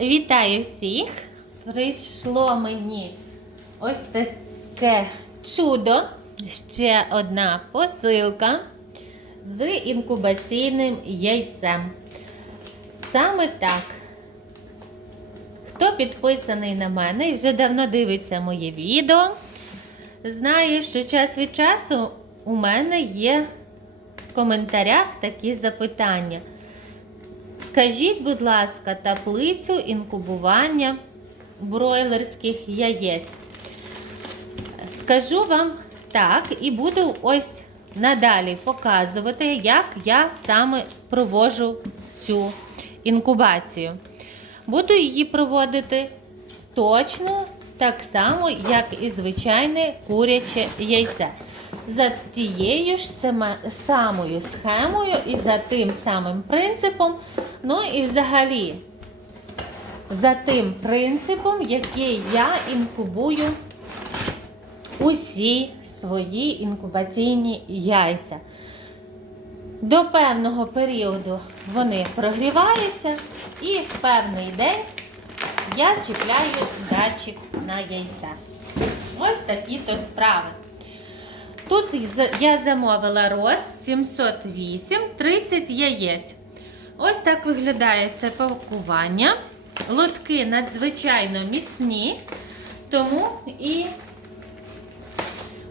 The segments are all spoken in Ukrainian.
Вітаю всіх! Прийшло мені ось таке чудо. Ще одна посилка з інкубаційним яйцем. Саме так. Хто підписаний на мене і вже давно дивиться моє відео, знає, що час від часу у мене є в коментарях такі запитання. Скажіть, будь ласка, таблицю інкубування бройлерських яєць. Скажу вам так, і буду ось надалі показувати, як я саме проводжу цю інкубацію. Буду її проводити точно так само, як і звичайне куряче яйце. За тією ж самою схемою і за тим самим принципом. Ну і взагалі за тим принципом, який я інкубую усі свої інкубаційні яйця. До певного періоду вони прогріваються, і в певний день я чіпляю датчик на яйця. Ось такі то справи. Тут я замовила рост 708 30 яєць. Ось так виглядає це пакування. Лотки надзвичайно міцні, тому і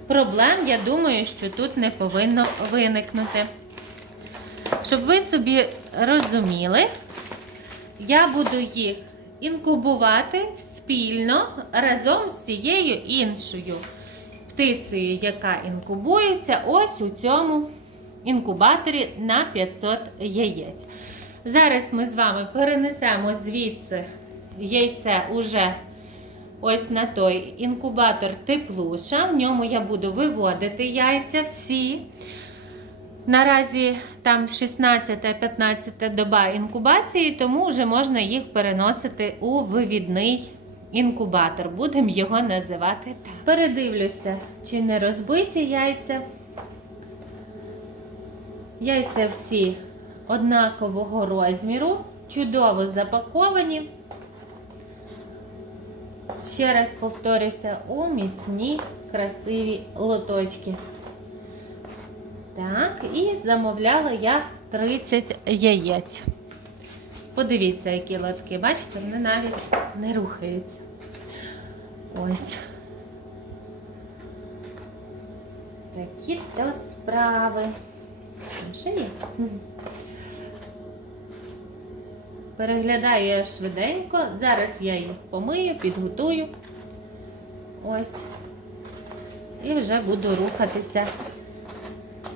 проблем, я думаю, що тут не повинно виникнути. Щоб ви собі розуміли, я буду їх інкубувати спільно разом з цією іншою птицею, яка інкубується ось у цьому інкубаторі на 500 яєць. Зараз ми з вами перенесемо звідси яйце уже ось на той інкубатор теплуша. В ньому я буду виводити яйця всі. Наразі там 16-15 доба інкубації, тому вже можна їх переносити у вивідний інкубатор. Будемо його називати так. Передивлюся, чи не розбиті яйця. Яйця всі однакового розміру, чудово запаковані. Ще раз повторюся, у міцні красиві лоточки. Так, і замовляла я 30 яєць. Подивіться, які лотки. Бачите, вони навіть не рухаються. Ось. Такі то справи. Ще. Переглядаю я швиденько. Зараз я їх помию, підготую. Ось. І вже буду рухатися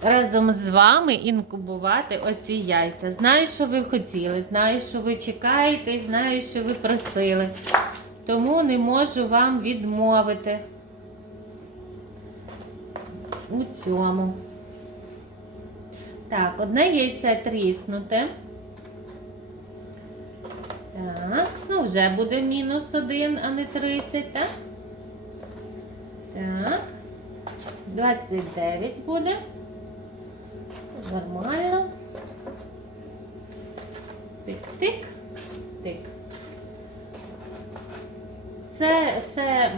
разом з вами інкубувати оці яйця. Знаю, що ви хотіли, знаю, що ви чекаєте, знаю, що ви просили. Тому не можу вам відмовити у цьому. Так, одне яйце тріснуте. Так, ну вже буде мінус один, а не 30, так? Так. 29 буде. Нормально. Тик-тик, тик. Це все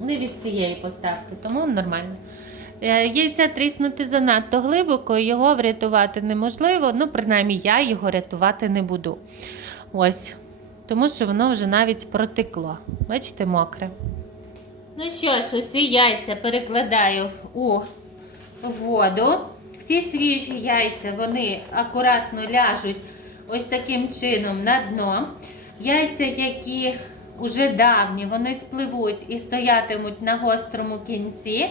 не від цієї поставки, тому нормально. Е, Яйце тріснути занадто глибоко, його врятувати неможливо. Ну, принаймні, я його рятувати не буду. Ось. Тому що воно вже навіть протекло. Бачите, мокре. Ну що ж, оці яйця перекладаю у воду. Всі свіжі яйця вони акуратно ляжуть ось таким чином на дно. Яйця, які вже давні, вони спливуть і стоятимуть на гострому кінці.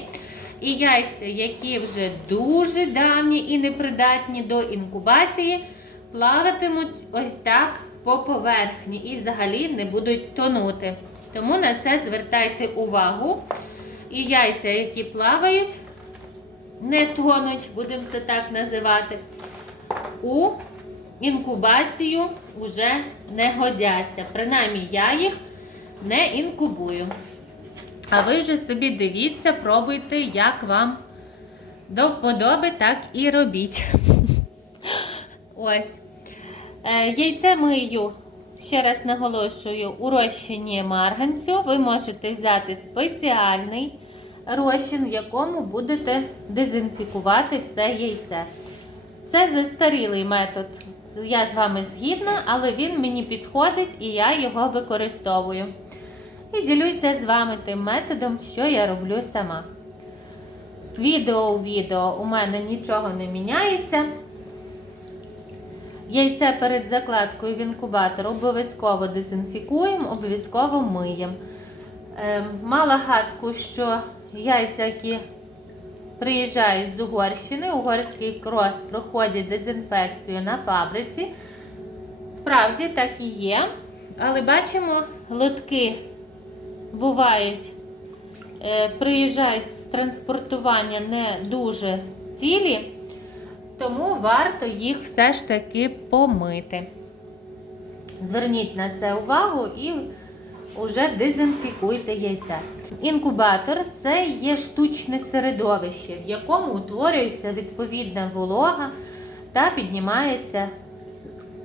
І яйця, які вже дуже давні і непридатні до інкубації, плаватимуть ось так по поверхні і взагалі не будуть тонути. Тому на це звертайте увагу. І яйця, які плавають, не тонуть, будемо це так називати, у інкубацію вже не годяться. Принаймні я їх не інкубую. А ви вже собі дивіться, пробуйте, як вам до вподоби, так і робіть. Ось. Е, Яйце мию ще раз наголошую, у розчині марганцю ви можете взяти спеціальний розчин, в якому будете дезінфікувати все яйце. Це застарілий метод. Я з вами згідна, але він мені підходить і я його використовую. І ділюся з вами тим методом, що я роблю сама. З відео у відео у мене нічого не міняється. Яйце перед закладкою в інкубатор обов'язково дезінфікуємо, обов'язково миємо. Е, мала гадку, що яйця, які приїжджають з Угорщини, угорський крос проходять дезінфекцію на фабриці. Справді так і є. Але бачимо, лотки бувають, е, приїжджають з транспортування не дуже цілі, тому варто їх все ж таки помити. Зверніть на це увагу і вже дезінфікуйте яйця. Інкубатор це є штучне середовище, в якому утворюється відповідна волога та піднімається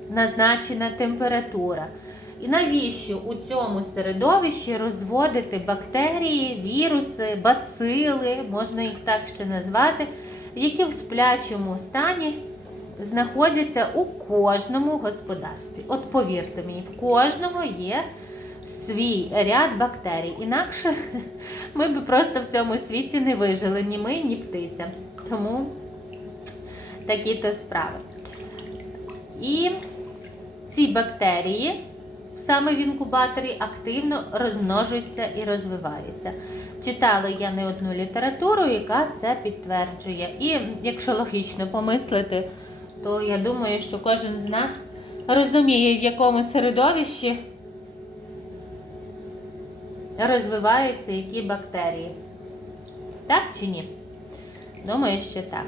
назначена температура. І навіщо у цьому середовищі розводити бактерії, віруси, бацили, можна їх так ще назвати, які в сплячому стані знаходяться у кожному господарстві. От повірте мені, в кожному є свій ряд бактерій. Інакше ми б просто в цьому світі не вижили ні ми, ні птиця. Тому такі то справи. І ці бактерії саме в інкубаторі активно розмножуються і розвиваються. Читала я не одну літературу, яка це підтверджує. І якщо логічно помислити, то я думаю, що кожен з нас розуміє, в якому середовищі розвиваються які бактерії. Так чи ні? Думаю, що так.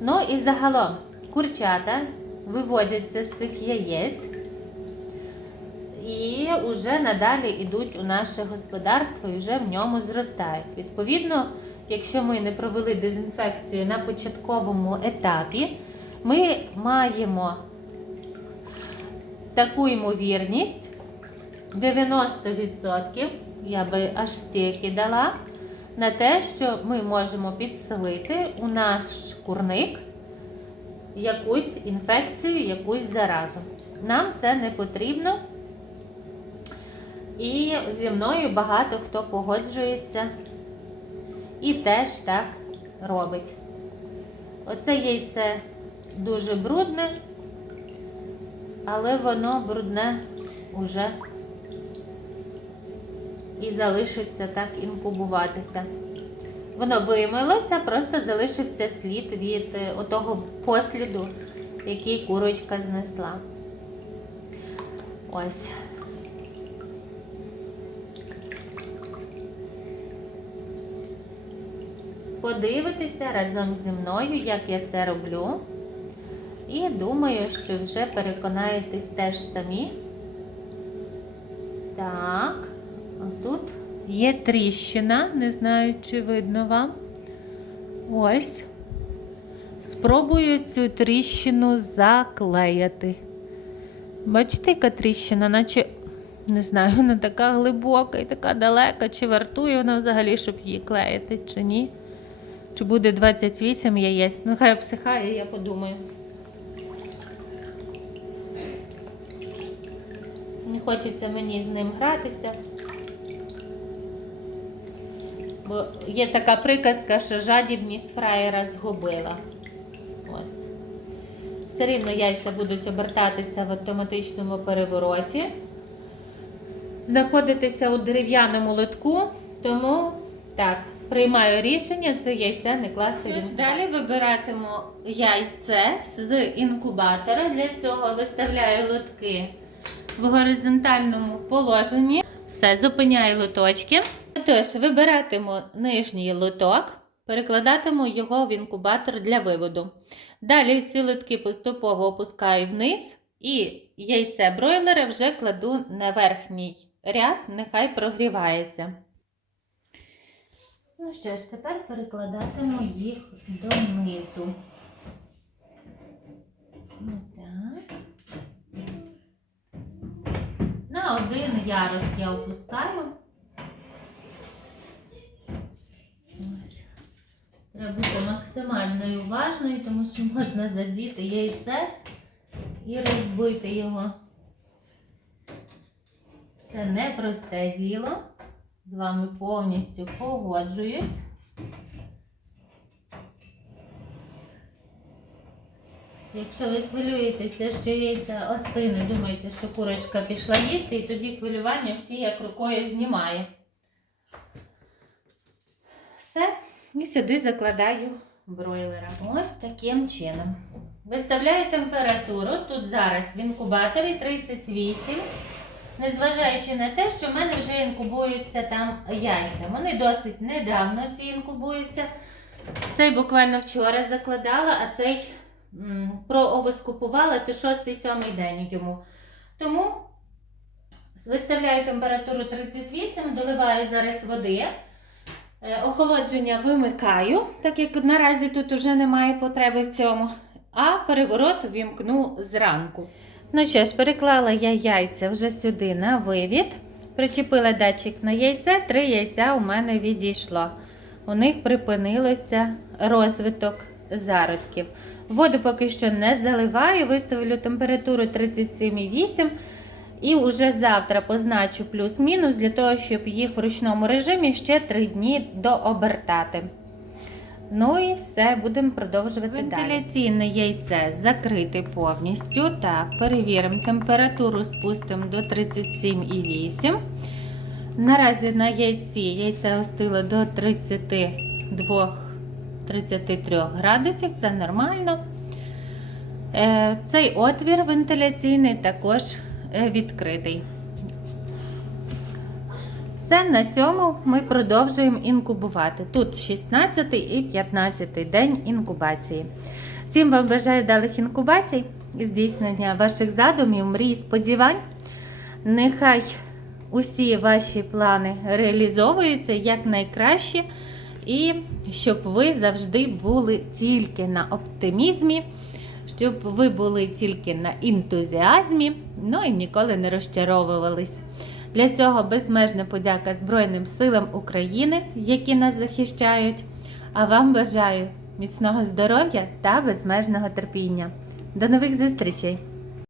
Ну і загалом курчата виводяться з цих яєць і вже надалі йдуть у наше господарство і вже в ньому зростають. Відповідно, якщо ми не провели дезінфекцію на початковому етапі, ми маємо таку ймовірність 90%, я би аж стільки дала, на те, що ми можемо підселити у наш курник якусь інфекцію, якусь заразу. Нам це не потрібно. І зі мною багато хто погоджується і теж так робить. Оце яйце дуже брудне, але воно брудне уже і залишиться так інкубуватися. Воно вимилося, просто залишився слід від е, отого посліду, який курочка знесла. Ось. Подивитися разом зі мною, як я це роблю. І думаю, що вже переконаєтесь теж самі. Так, є тріщина, не знаю, чи видно вам. Ось. Спробую цю тріщину заклеїти. Бачите, яка тріщина, наче, не знаю, вона така глибока і така далека, чи вартує вона взагалі, щоб її клеїти, чи ні. Чи буде 28 яєць. Ну, хай обсихає, я подумаю. Не хочеться мені з ним гратися. Бо є така приказка, що жадібність фраєра згубила. Ось. Все рівно яйця будуть обертатися в автоматичному перевороті. Знаходитися у дерев'яному лотку, тому так, приймаю рішення це яйце не класти. Далі вибиратиму яйце з інкубатора. Для цього виставляю лотки в горизонтальному положенні. Все, зупиняю лоточки. Тож, вибиратиму нижній лоток, перекладатиму його в інкубатор для виводу. Далі всі лотки поступово опускаю вниз і яйце бройлера вже кладу на верхній ряд, нехай прогрівається. Ну що ж, тепер перекладатиму їх донизу. Так. На один ярус я опускаю. Максимально уважною, тому що можна задіти яйце і розбити його. Це непросте діло. З вами повністю погоджуюсь. Якщо ви хвилюєтеся, що яйця остине, думаєте, що курочка пішла їсти, і тоді хвилювання всі як рукою знімає. Все, і сюди закладаю бройлера. Ось таким чином. Виставляю температуру. Тут зараз в інкубаторі 38. Незважаючи на те, що в мене вже інкубуються там яйця. Вони досить недавно ці інкубуються. Цей буквально вчора закладала, а цей м, проовоскупувала, то 6-7 день йому. Тому виставляю температуру 38, доливаю зараз води. Е, Охолодження вимикаю, так як наразі тут вже немає потреби в цьому. А переворот вімкну зранку. Ну що ж, переклала я яйця вже сюди на вивід. Причепила датчик на яйце, три яйця у мене відійшло. У них припинилося розвиток зародків. Воду поки що не заливаю, виставлю температуру 37,8 і вже завтра позначу плюс-мінус для того, щоб їх в ручному режимі ще 3 дні дообертати. Ну і все, будемо продовжувати далі. Вентиляційне яйце закрите повністю. Так, перевіримо температуру, спустимо до 37,8. Наразі на яйці яйце остило до 32-33 градусів, це нормально. Е, Цей отвір вентиляційний також відкритий. Все, на цьому ми продовжуємо інкубувати. Тут 16 і 15 день інкубації. Всім вам бажаю далих інкубацій, здійснення ваших задумів, мрій, сподівань. Нехай усі ваші плани реалізовуються якнайкраще, і щоб ви завжди були тільки на оптимізмі, щоб ви були тільки на ентузіазмі, ну і ніколи не розчаровувались. Для цього безмежна подяка Збройним силам України, які нас захищають. А вам бажаю міцного здоров'я та безмежного терпіння. До нових зустрічей!